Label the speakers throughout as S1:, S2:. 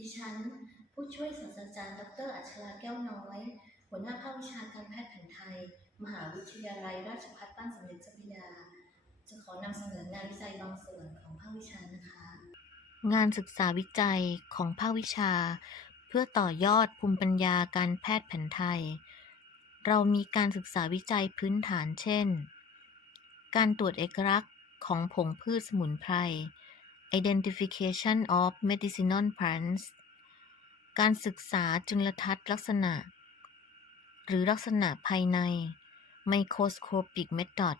S1: ดิฉัน ผู้ช่วยศาสตราจารย์ ดร อัชราแก้วน้อย หัวหน้าภาควิชาการแพทย์แผนไทย มหาวิทยาลัยราชภัฏบ้านสมเด็จเจ้าพระยา จะขอนำเสนองานวิจัยบางส่วนของภาควิชานะคะ
S2: งานศึกษาวิจัยของภาควิชา เพื่อต่อยอดภูมิปัญญาการแพทย์แผนไทย เรามีการศึกษาวิจัยพื้นฐานเช่น การตรวจเอกลักษณ์ของผงพืชสมุนไพร Identification of medicinal plants การศึกษาจุลทรรศน์ลักษณะ หรือลักษณะภายใน Microscopic Method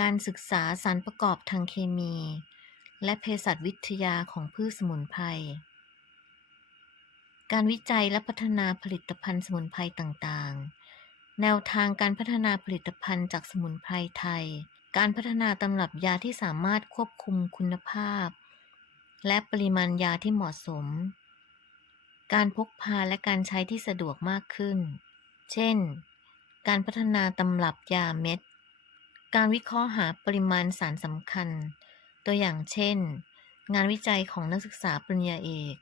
S2: การศึกษาสารประกอบทางเคมี และเภสัชวิทยาของพืชสมุนไพร การวิจัยและพัฒนาผลิตภัณฑ์สมุนไพรต่างๆ แนวทางการพัฒนาผลิตภัณฑ์จากสมุนไพรไทย การพัฒนาตำรับยาที่สามารถควบคุมคุณภาพ และปริมาณยาที่เหมาะสม การพกพาและการใช้ที่สะดวกมากขึ้น เช่น การพัฒนาตำรับยาเม็ด การวิเคราะห์หาปริมาณสารสำคัญ ตัวอย่างเช่น งานวิจัยของนักศึกษาปริญญาเอก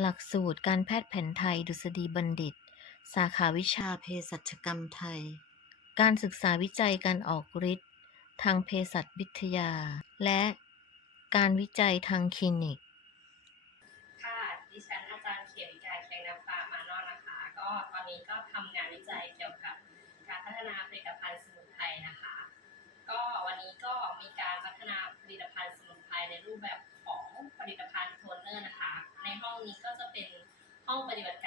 S2: หลักสูตรการแพทย์แผนไทยดุษฎีบัณฑิต สาขาวิชาเภสัชกรรมไทย การศึกษาวิจัยการออกฤทธิ์ ทางเภสัชวิทยา และการวิจัยทางคลินิก
S3: ค่ะ ดิฉันอาจารย์เขียนวิจัยชัยนภามานอนนะคะ ก็ตอนนี้ก็ทำงานวิจัยเกี่ยวกับการพัฒนาผลิตภัณฑ์สมุนไพรนะคะ ก็วันนี้ก็มีการพัฒนาผลิตภัณฑ์สมุนไพรในรูปแบบของผลิตภัณฑ์โทนเนอร์นะคะ ในห้องนี้ก็จะเป็นห้องปฏิบัติ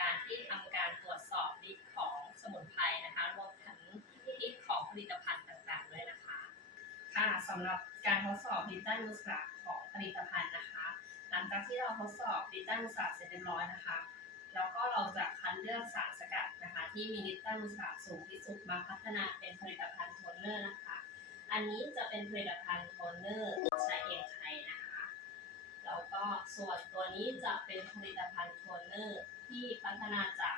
S3: ดิจิตสระของผลิตภัณฑ์นะคะ หลังจากที่เราทดสอบดิตอลยูสระเสร็จเรียบร้อยนะคะ แล้วก็เราจะคัดเลือกสารสกัดนะคะ ที่มีดิตอลยูสระสูงที่สุดมาพัฒนาเป็นผลิตภัณฑ์โทนเนอร์นะคะ อันนี้จะเป็นผลิตภัณฑ์โทนเนอร์ใช้เองไทยนะคะ แล้วก็ส่วนตัวนี้จะเป็นผลิตภัณฑ์โทนเนอร์ที่พัฒนาจาก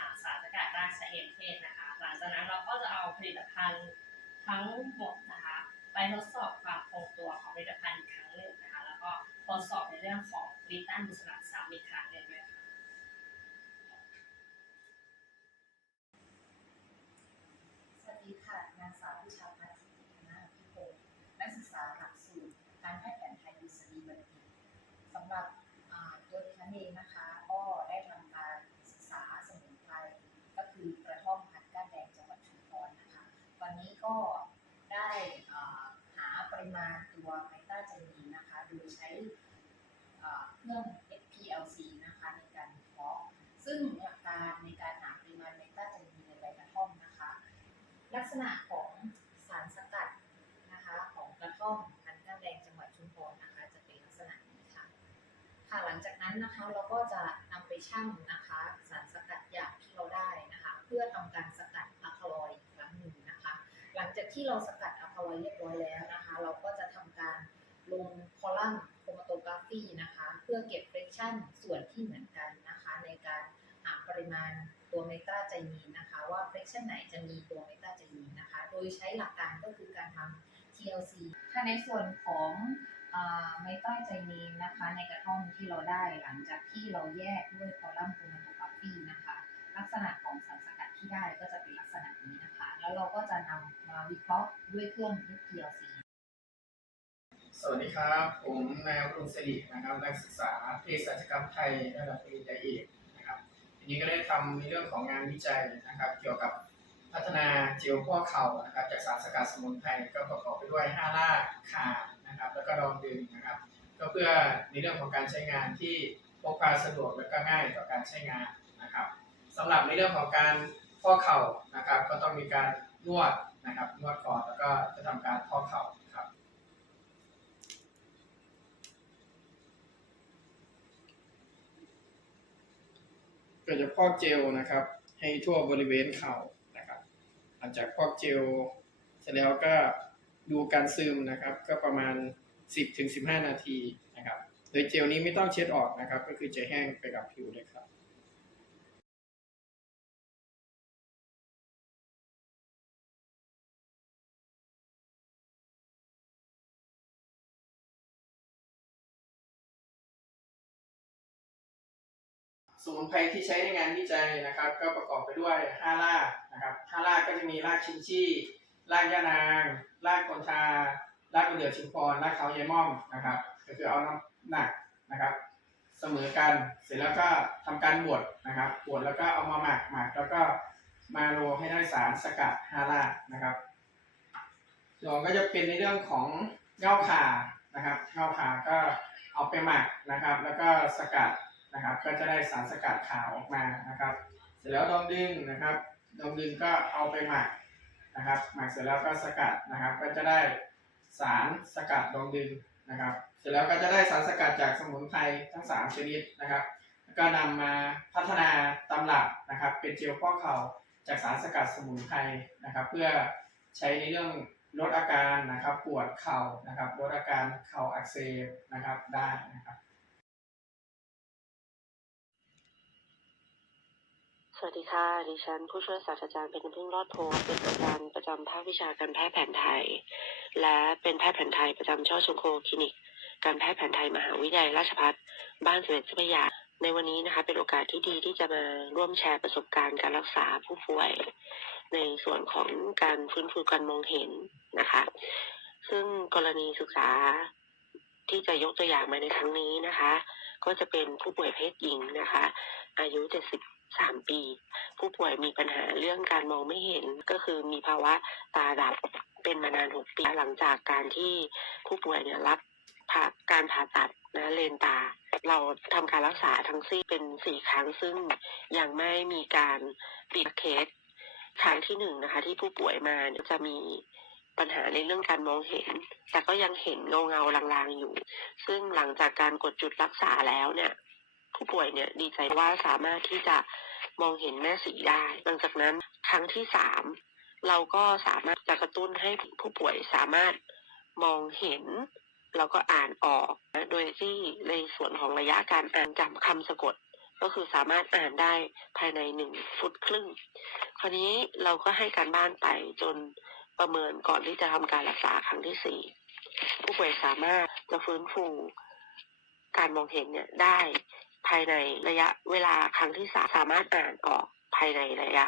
S3: าสารสกัดราชเอนเทศนะคะ หลังจากนั้นเราก็จะเอาผลิตภัณฑ์ทั้งหมดนะคะ ไปทดสอบความคงตัว ลิตภัณฑ์อีกครั้งหนึ่งนะคะแล้วก็ทดสอบในเรื่องของกรีตันบุษราซ้ำอีกครั้งหนึ่งด้วยค่ะ
S4: สวัสดีค่ะนางสาววิชาพันธ์สิทธิคณะพิพงศ์นักศึกษาหลักสูตรการแพทย์แผนไทยดุษฎีบัณฑิตสำหรับอ่าตัวดิฉันเองนะคะก็ได้ทำการศึกษาสมุนไพรก็คือกระท่อมพันธุ์ก้านแดงจังหวัดชุมพรนะคะตอนนี้ก็ ริมาณตัวไมต้าเจนีนนะคะ โดยใช้เครื่อง SPLC นะคะในการวิเคราะห์ซึ่งหลักการในการหาปริมาณไมต้าเจนีนในใบกระท่อมนะคะ ลักษณะของสารสกัดนะคะของกระท่อมพันธุ์ก้านแดงจังหวัดชุมพรนะคะ จะเป็นลักษณะนี้ค่ะค่ะหลังจากนั้นนะคะเราก็จะนำไปชั่งนะคะ สารสกัดหยาบที่เราได้นะคะ เพื่อทำการสกัดอะคาลอยอีกครั้งหนึ่งนะคะ หลังจากที่เราสกัดอะคาลอยเรียบร้อยแล้วนะคะ เราก็จะทำการลงคอลัมน์โครมาโตกราฟีนะคะ เพื่อเก็บเฟรคชั่นส่วนที่เหมือนกันนะคะ ในการหาปริมาณตัวเมตาไจนีนนะคะ ว่าเฟรคชั่นไหนจะมีตัวเมตาไจนีนนะคะ โดยใช้หลักการก็คือการทำ TLC ถ้าในส่วนของเมตาไจนีนนะคะ ในกระท่อมที่เราได้หลังจากที่เราแยกด้วยคอลัมน์โครมาโตกราฟีนะคะ ลักษณะของสารสกัดที่ได้ก็จะเป็นลักษณะนี้นะคะ แล้วเราก็จะนำมาวิเคราะห์ด้วยเครื่อง TLC
S5: สวัสดีครับ ผมนายรุ่งสิรินะครับนักศึกษาเภสัชกรรมไทยระดับปริญญาเอกนะครับทีนี้ก็ได้ทำในเรื่องของงานวิจัยนะครับ เกี่ยวกับพัฒนาเจลข้อเข่านะครับ จากสารสกัดสมุนไพรก็ประกอบไปด้วย5รากข่านะครับ แล้วก็ดองดึงนะครับ ก็เพื่อในเรื่องของการใช้งานที่พกพาสะดวกและก็ง่ายต่อการใช้งานนะครับสำหรับในเรื่องของการข้อเข่านะครับ ก็ต้องมีการนวดนะครับนวดก่อนแล้วก็จะทำการข้อเข่าครับ ก็จะพอกเจลนะครับ ให้ทั่วบริเวณเข่านะครับ หลังจากพอกเจลเสร็จแล้วก็ดูการซึมนะครับ ก็ประมาณ 10-15 นาทีนะครับ โดยเจลนี้ไม่ต้องเช็ดออกนะครับ ก็คือจะแห้งไปกับผิวเลยครับ สมุนไพรที่ใช้ในงานวิจัยนะครับ ก็ประกอบไปด้วย5รากนะครับ5รากก็จะมีรากชินชี่รากยะนางรากคนชารากมะเดื่อชุมพรรากเขายายม่อมนะครับ ก็คือเอาน้ำหนักนะครับเสมอกันเสร็จแล้วก็ทำการบดนะครับบดแล้วก็เอามาหมักหมักแล้วก็มาโรให้ได้สารสกัด5รากนะครับส่วนก็จะเป็นในเรื่องของเงาขานะครับเงาขาก็เอาไปหมักนะครับ แล้วก็สกัด นะครับ ก็จะได้สารสกัดขาวออกมานะครับ เสร็จแล้วดองดึงนะครับดองดึงก็เอาไปหมักนะครับ หมักเสร็จแล้วก็สกัดนะครับ ก็จะได้สารสกัดดองดึงนะครับ เสร็จแล้วก็จะได้สารสกัดจากสมุนไพรทั้ง 3 ชนิดนะครับแล้วก็นำมาพัฒนาตำรับนะครับ เป็นเจลฟอกเข่าจากสารสกัดสมุนไพรนะครับ เพื่อใช้ในเรื่องลดอาการนะครับ ปวดเข่านะครับลดอาการเข่าอักเสบนะครับได้นะครับ
S6: สวัสดีค่ะ ดิฉันผู้ช่วยศาสตราจารย์เป็นพึ่งรอดโพเป็นอาจารย์ประจำภาควิชาการแพทย์แผนไทย และเป็นแพทย์แผนไทยประจำช่อชงโคคลินิก การแพทย์แผนไทยมหาวิทยาลัยราชภัฏบ้านสมเด็จเจ้าพระยา ในวันนี้นะคะเป็นโอกาสที่ดีที่จะมาร่วมแชร์ประสบการณ์การรักษาผู้ป่วย ในส่วนของการฟื้นฟูการมองเห็นนะคะ ซึ่งกรณีศึกษาที่จะยกตัวอย่างมาในครั้งนี้นะคะ ก็จะเป็นผู้ป่วยเพศหญิงนะคะ อายุ 73 ปี ผู้ป่วยมีปัญหาเรื่องการมองไม่เห็นก็คือมีภาวะตาดับเป็นมานาน 6 ปีหลังจากการที่ผู้ป่วยเนี่ยรับาการผ่าตัดนะเลนตา เราทำการรักษาทั้งสิ้นเป็น4ครั้งซึ่งยังไม่มีการปิดเคสครั้งที่หนึ่งนะคะ ที่ผู้ป่วยมาเนี่ยจะมี ปัญหาในเรื่องการมองเห็น แต่ก็ยังเห็นเงาเงาลางๆอยู่ ซึ่งหลังจากการกดจุดรักษาแล้วเนี่ย ผู้ป่วยเนี่ยดีใจว่าสามารถที่จะมองเห็นแม่สีได้ หลังจากนั้นครั้งที่สามเราก็สามารถจะกระตุ้นให้ผู้ป่วยสามารถมองเห็นแล้วก็อ่านออกนะโดยที่ในส่วนของระยะการอ่านจำคำสะกด ก็คือสามารถอ่านได้ภายในหนึ่งฟุตครึ่ง คราวนี้เราก็ให้การบ้านไปจน ประเมินก่อนที่จะทำการรักษาครั้งที่สี่ผู้ป่วยสามารถจะฟื้นฟูการมองเห็นเนี่ยได้ภายในระยะเวลาครั้งที่สามสามารถอ่านออกภายในระยะ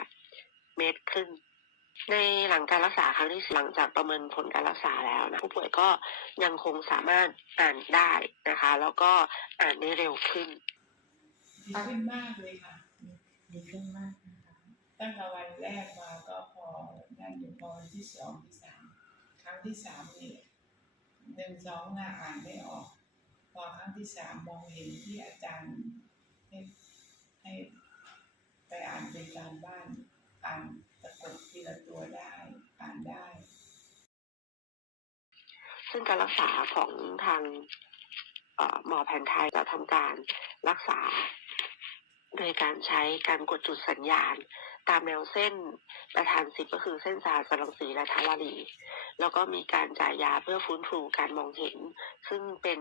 S6: เมตรครึ่งในหลังการรักษาครั้งที่สี่หลังจากประเมินผลการรักษาแล้วนะผู้ป่วยก็ยังคงสามารถอ่านได้นะคะ แล้วก็อ่านได้เร็วขึ้น
S7: ดีขึ้นมากเลยค่ะ
S1: ดีขึ้นมากนะคะ
S7: ตั้งแต่วันแรกมาก็ นั่นอยู่พอนที่สองที่สามครั้งที่สามนี่หนึ่งสองหน้าอ่านไม่ออก พอครั้งที่สามมองเห็นที่อาจารย์ให้ให้ไปอ่านเป็นการบ้านอ่านสะกดทีละตัวได้อ่านได้
S6: ซึ่งการรักษาของทางหมอแผนไทยจะทำการรักษา โดยการใช้การกดจุดสัญญาณ ตามแนวเส้นประธานสิบก็คือเส้นสายสรังสีและทาวารีแล้วก็มีการจ่ายยาเพื่อฟื้นฟูการมองเห็น ซึ่งเป็น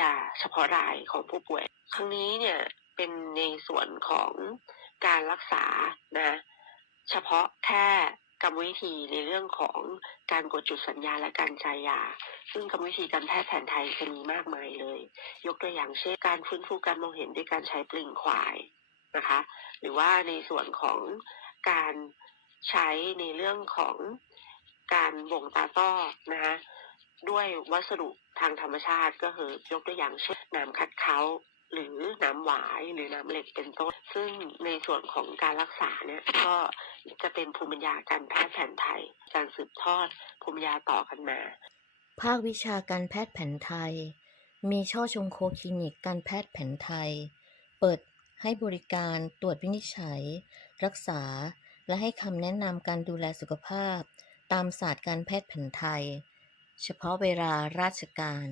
S6: ยาเฉพาะรายของผู้ป่วย ครั้งนี้เนี่ยเป็นในส่วนของการรักษานะเฉพาะแค่กรรมวิธีในเรื่องของการกดจุดสัญญาและการจ่ายยา ซึ่งกรรมวิธีการแพทย์แผนไทยจะมีมากมายเลย ยกตัวอย่างเช่นการฟื้นฟูการมองเห็นด้วยการใช้ปลิงควาย นะคะ หรือว่าในส่วนของการใช้ในเรื่องของการบ่งตาต้อนะคะด้วยวัสดุทางธรรมชาติก็คือยกตัวอย่างเช่นน้ำคัดเขาหรือน้ำหวายหรือน้ำเหล็กเป็นต้น ซึ่งในส่วนของการรักษาเนี่ยก็จะเป็นภูมิปัญญาการแพทย์แผนไทย การสืบทอดภูมิปัญญาต่อกันมา
S2: ภาควิชาการแพทย์แผนไทย มีช่อชงโคคลินิกการแพทย์แผนไทย เปิด ให้บริการตรวจวินิจฉัย รักษา และให้คำแนะนำการดูแลสุขภาพ ตามศาสตร์การแพทย์แผนไทย เฉพาะเวลาราชการ